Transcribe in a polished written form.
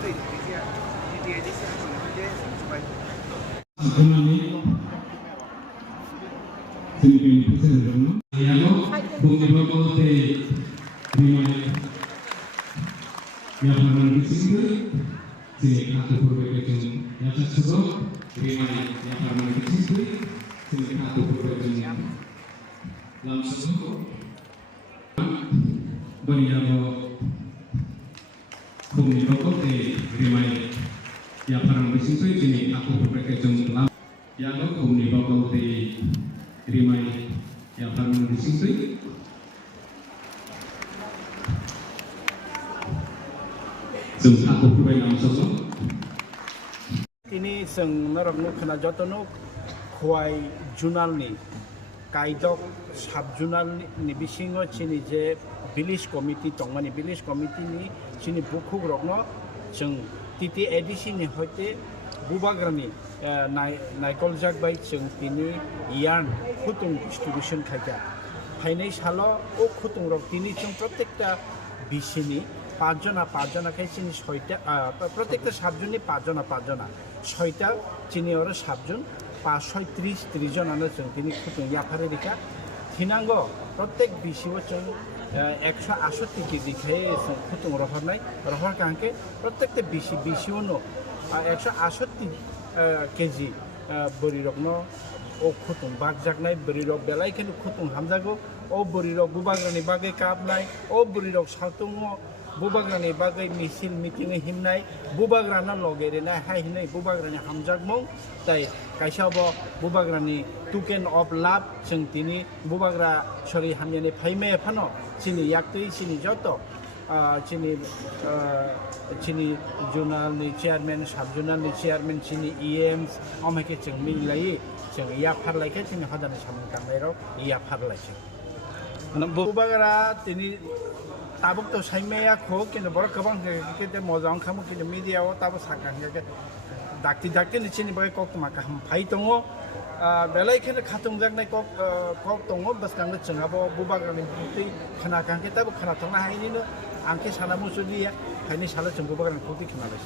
对这些这些这些什么。 Ya parang bersisoi sini aku berbagai jumlah ya lo kumni bawa di rimai ya parang bersisoi jumlah aku berbagai langsung ini seng norok nu kena jotono kuai jurnal ni kaidok sub jurnal ni bisingo sini je village committee tongmani village committee ni sini buku rokno seng titi edisi ni hoite bubagrani naikoljak bai seng tini yarn khutung distribution khaja hainai salo o khutung rok tini chung prottekta bisini পাঁচজনা খাই চিনি ছয়টা প্রত্যেকটা সাতজনই পাঁচজনা ছয়টা চিনি ওরা সাতজন 530 জন আনো जों তিনি খুতুং ইয়াফারে রেখা থিনাঙ্গ প্রত্যেক বিসিও जों 168 কেজি খাই जों খুতুং রহর কাঙ্কে প্রত্যেকটা বিসিওনো 168 কেজি বরি রকনো ও খুতুং বাগজাকনাই বরি রক বেলাইখানে খুতুং হামজাগো ও বরি রক বুবাগ্রানি বাগে কাবনাই ও বরি rock সালতুङो bubagrani bagai misil meeting himnai bubagrana logerena hai hinai bubagrani hamjakmong tai kaisabo bubagrani token of love जों tini bubagra sori hamyane phaime phano chini yaktui chini joto chini journal ni chairman sub journal ni chairman chini ems omake जों milai जों ya pharlaike chini hadane samung tangairo ya pharlaike bubagra tini tabuk to saimaya kho kino bor kabang ke mojang khamu kino media o tabo sakang ke dakti ni chini bai kok ma kam phai tongo belai khene khatung jak nai kok tongo bas kang le changabo bubagrani puti khana kang ke tabo khana tongna haini no angke sana musudi ya haini sala chang bubagrani puti khana le